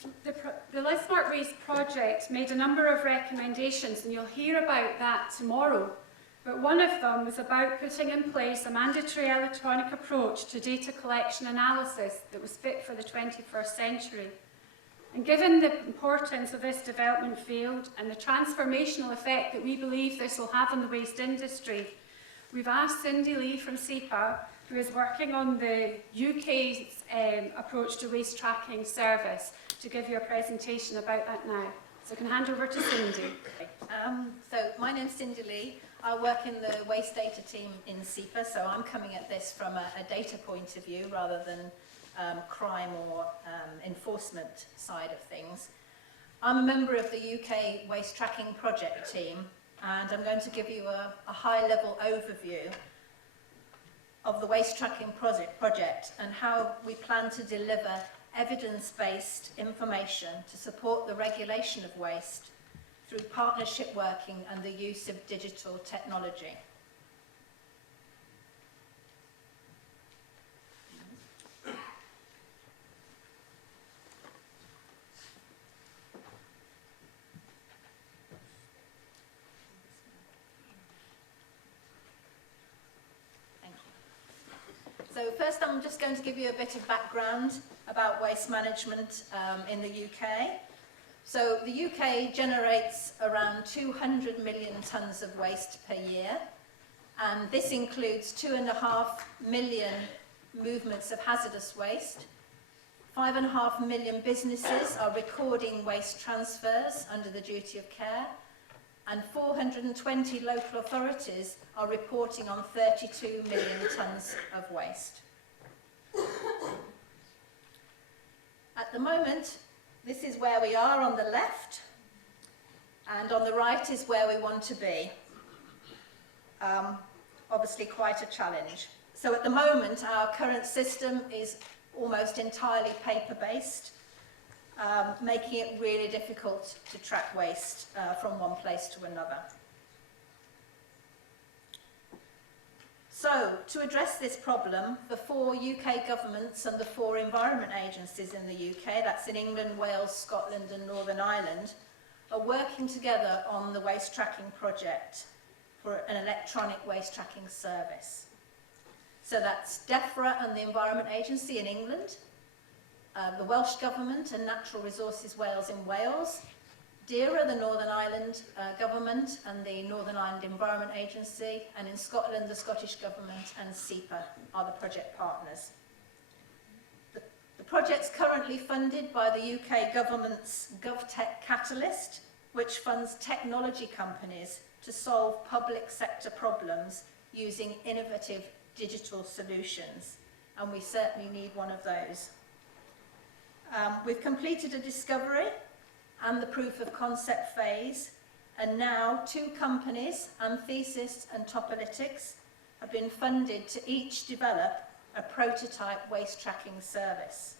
The Live Smart Waste project made a number of recommendations, and you'll hear about that tomorrow. But one of them was about putting in place a mandatory electronic approach to data collection analysis that was fit for the 21st century. And given the importance of this development field and the transformational effect that we believe this will have on the waste industry, we've asked Cindy Lee from SEPA, who is working on the UK's approach to waste tracking service, to give you a presentation about that now. So I can hand over to Cindy. So my name's Cindy Lee. I work in the waste data team in SEPA, so I'm coming at this from a data point of view rather than crime or enforcement side of things. I'm a member of the UK Waste Tracking Project team, and I'm going to give you a high-level overview of the Waste Tracking project and how we plan to deliver evidence-based information to support the regulation of waste through partnership working and the use of digital technology. So first I'm just going to give you a bit of background about waste management in the UK. So the UK generates around 200 million tonnes of waste per year, and this includes 2.5 million movements of hazardous waste. 5.5 million businesses are recording waste transfers under the duty of care, and 420 local authorities are reporting on 32 million tonnes of waste. At the moment, this is where we are on the left, and on the right is where we want to be. Obviously quite a challenge. So at the moment, our current system is almost entirely paper-based, making it really difficult to track waste from one place to another. So, to address this problem, the 4 UK governments and the 4 environment agencies in the UK, that's in England, Wales, Scotland and Northern Ireland, are working together on the waste tracking project for an electronic waste tracking service. So that's Defra and the Environment Agency in England, the Welsh Government and Natural Resources Wales in Wales, DAERA, the Northern Ireland Government and the Northern Ireland Environment Agency, and in Scotland, the Scottish Government and SEPA are the project partners. The project's currently funded by the UK Government's GovTech Catalyst, which funds technology companies to solve public sector problems using innovative digital solutions, and we certainly need one of those. We've completed a discovery and the proof of concept phase, and now 2 companies, Anthesis and Topolytics, have been funded to each develop a prototype waste tracking service.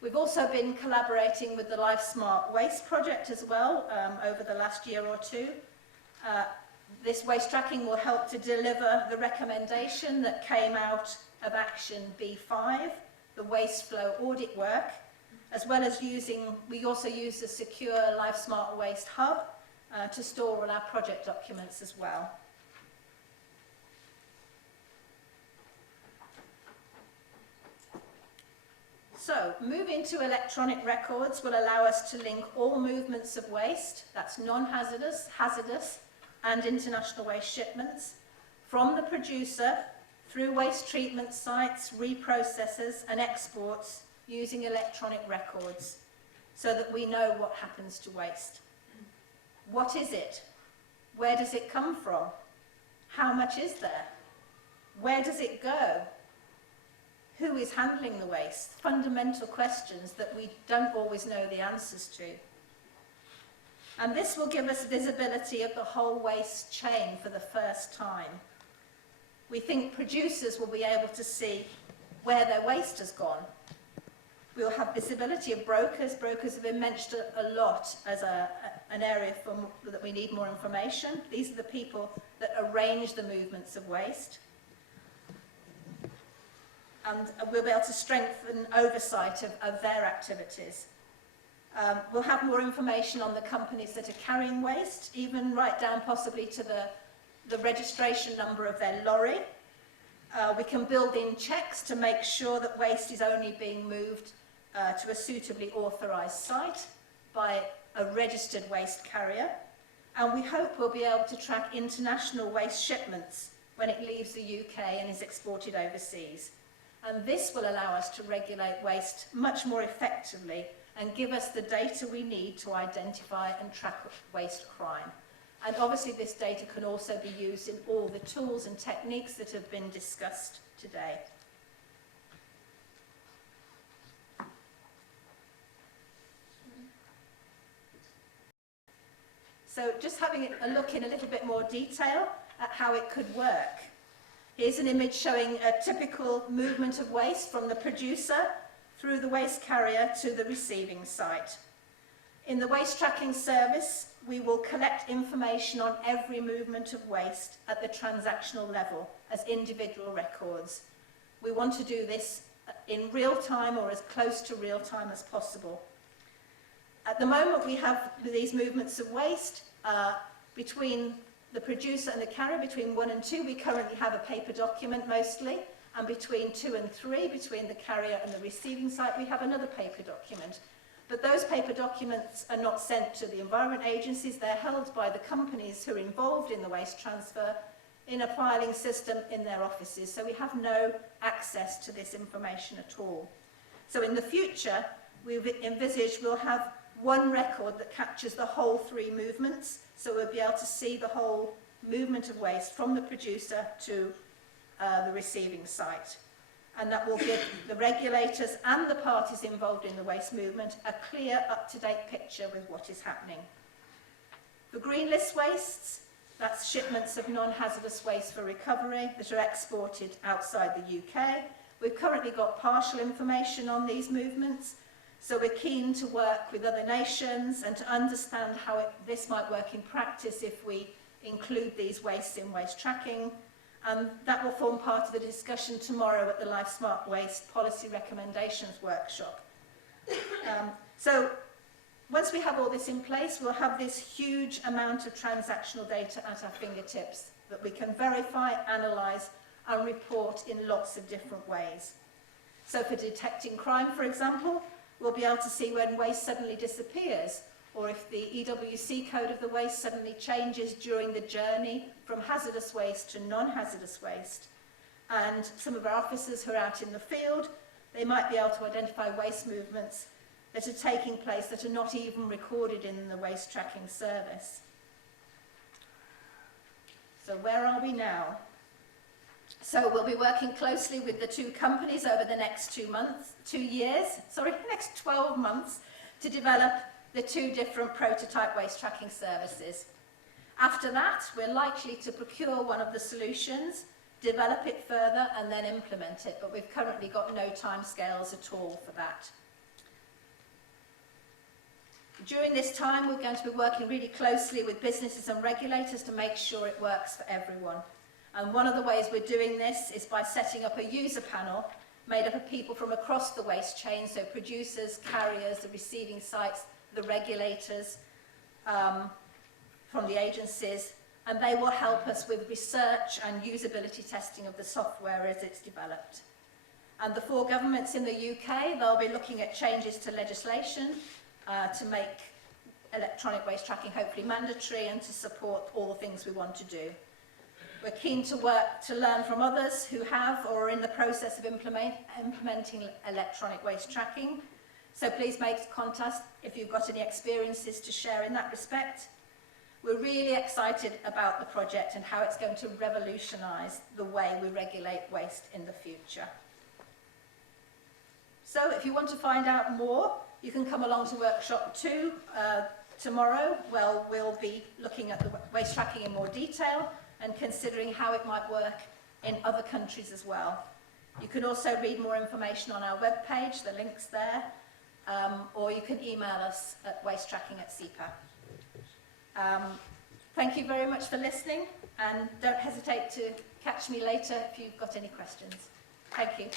We've also been collaborating with the Live Smart Waste project as well over the last year or 2. This waste tracking will help to deliver the recommendation that came out of Action B5, the waste flow audit work, as well as we also use the secure Live Smart Waste Hub to store all our project documents as well. So, moving to electronic records will allow us to link all movements of waste, that's non-hazardous, hazardous, and international waste shipments, from the producer through waste treatment sites, reprocessors, and exports using electronic records so that we know what happens to waste. What is it? Where does it come from? How much is there? Where does it go? Who is handling the waste? Fundamental questions that we don't always know the answers to. And this will give us visibility of the whole waste chain for the first time. We think producers will be able to see where their waste has gone. We'll have visibility of brokers. Brokers have been mentioned a lot as an area that we need more information. These are the people that arrange the movements of waste. And we'll be able to strengthen oversight of their activities. We'll have more information on the companies that are carrying waste, even right down possibly to the registration number of their lorry. We can build in checks to make sure that waste is only being moved to a suitably authorised site by a registered waste carrier. And we hope we'll be able to track international waste shipments when it leaves the UK and is exported overseas. And this will allow us to regulate waste much more effectively and give us the data we need to identify and track waste crime. And obviously this data can also be used in all the tools and techniques that have been discussed today. So just having a look in a little bit more detail at how it could work. Here's an image showing a typical movement of waste from the producer through the waste carrier to the receiving site. In the waste tracking service, we will collect information on every movement of waste at the transactional level as individual records. We want to do this in real time or as close to real time as possible. At the moment, we have these movements of waste between the producer and the carrier, between 1 and 2. We currently have a paper document mostly, and between 2 and 3, between the carrier and the receiving site, we have another paper document. But those paper documents are not sent to the environment agencies. They're held by the companies who are involved in the waste transfer in a filing system in their offices. So we have no access to this information at all. So in the future, we envisage we'll have one record that captures the whole 3 movements. So we'll be able to see the whole movement of waste from the producer to the receiving site. And that will give the regulators and the parties involved in the waste movement a clear, up-to-date picture with what is happening. The green list wastes, that's shipments of non-hazardous waste for recovery that are exported outside the UK. We've currently got partial information on these movements, so we're keen to work with other nations and to understand how this might work in practice if we include these wastes in waste tracking. And that will form part of the discussion tomorrow at the Life Smart Waste Policy Recommendations workshop. So once we have all this in place, we'll have this huge amount of transactional data at our fingertips that we can verify, analyse and report in lots of different ways. So for detecting crime, for example, we'll be able to see when waste suddenly disappears, or if the EWC code of the waste suddenly changes during the journey from hazardous waste to non-hazardous waste. And some of our officers who are out in the field, they might be able to identify waste movements that are taking place that are not even recorded in the waste tracking service. So where are we now? So we'll be working closely with the 2 companies over the next 12 months to develop the 2 different prototype waste tracking services. After that, we're likely to procure one of the solutions, develop it further and then implement it, but we've currently got no timescales at all for that. During this time, we're going to be working really closely with businesses and regulators to make sure it works for everyone. And one of the ways we're doing this is by setting up a user panel made up of people from across the waste chain, so producers, carriers, the receiving sites, the regulators, from the agencies, and they will help us with research and usability testing of the software as it's developed. And the 4 governments in the UK, they'll be looking at changes to legislation to make electronic waste tracking hopefully mandatory and to support all the things we want to do. We're keen to work to learn from others who have or are in the process of implementing electronic waste tracking. So please make contact if you've got any experiences to share in that respect. We're really excited about the project and how it's going to revolutionise the way we regulate waste in the future. So if you want to find out more, you can come along to workshop 2 tomorrow. Well, we'll be looking at the waste tracking in more detail and considering how it might work in other countries as well. You can also read more information on our webpage, the link's there, or you can email us at wastetracking@SEPA. Thank you very much for listening, and don't hesitate to catch me later if you've got any questions. Thank you.